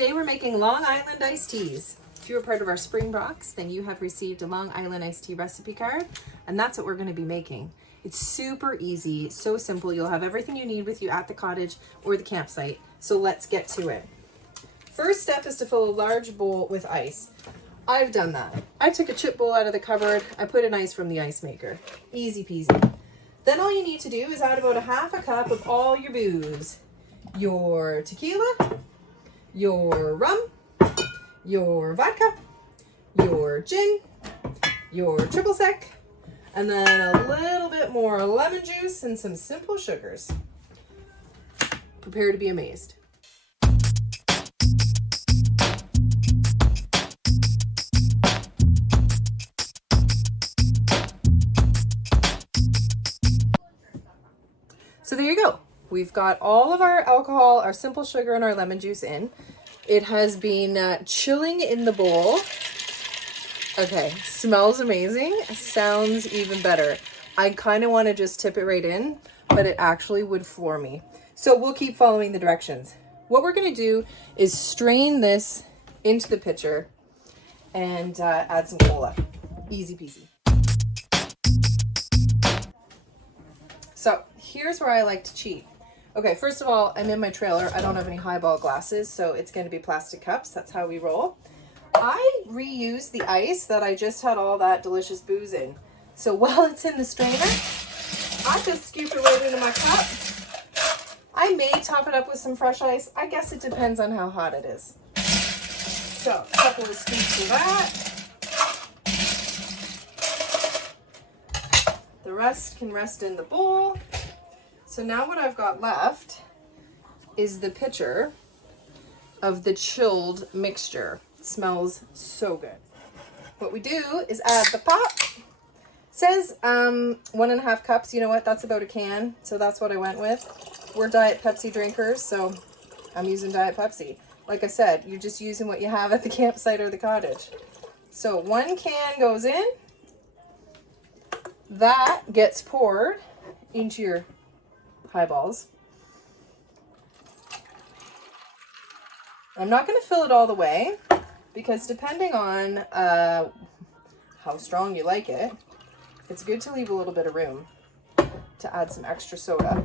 Today we're making Long Island iced teas. If you were part of our spring box, then you have received a Long Island iced tea recipe card, and that's what we're going to be making. It's super easy, so simple. You'll have everything you need with you at the cottage or the campsite. So let's get to it. First step is to fill a large bowl with ice. I've done that. I took a chip bowl out of the cupboard. I put in ice from the ice maker. Easy peasy. Then all you need to do is add about a half a cup of all your booze. Your tequila, your rum, your vodka, your gin, your triple sec, and then a little bit more lemon juice and some simple sugars. Prepare to be amazed. So there you go. We've got all of our alcohol, our simple sugar, and our lemon juice in. It has been chilling in the bowl. Okay, smells amazing. Sounds even better. I kind of want to just tip it right in, but it actually would floor me. So we'll keep following the directions. What we're going to do is strain this into the pitcher and add some cola. Easy peasy. So here's where I like to cheat. Okay, first of all, I'm in my trailer. I don't have any highball glasses, so it's going to be plastic cups. That's how we roll. I reuse the ice that I just had all that delicious booze in. So while it's in the strainer, I just scoop it right into my cup. I may top it up with some fresh ice. I guess it depends on how hot it is. So a couple of scoops of that. The rest can rest in the bowl. So now what I've got left is the pitcher of the chilled mixture. It smells so good. What we do is add the pop. It says 1.5 cups. You know what? That's about a can. So that's what I went with. We're Diet Pepsi drinkers, so I'm using Diet Pepsi. Like I said, you're just using what you have at the campsite or the cottage. So 1 can goes in. That gets poured into your highballs. I'm not going to fill it all the way because depending on how strong you like it, it's good to leave a little bit of room to add some extra soda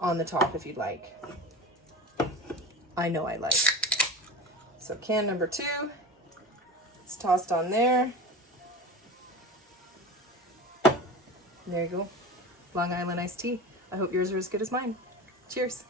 on the top if you'd like. I know I like. So can number 2, it's tossed on there. There you go. Long Island iced tea. I hope yours are as good as mine. Cheers.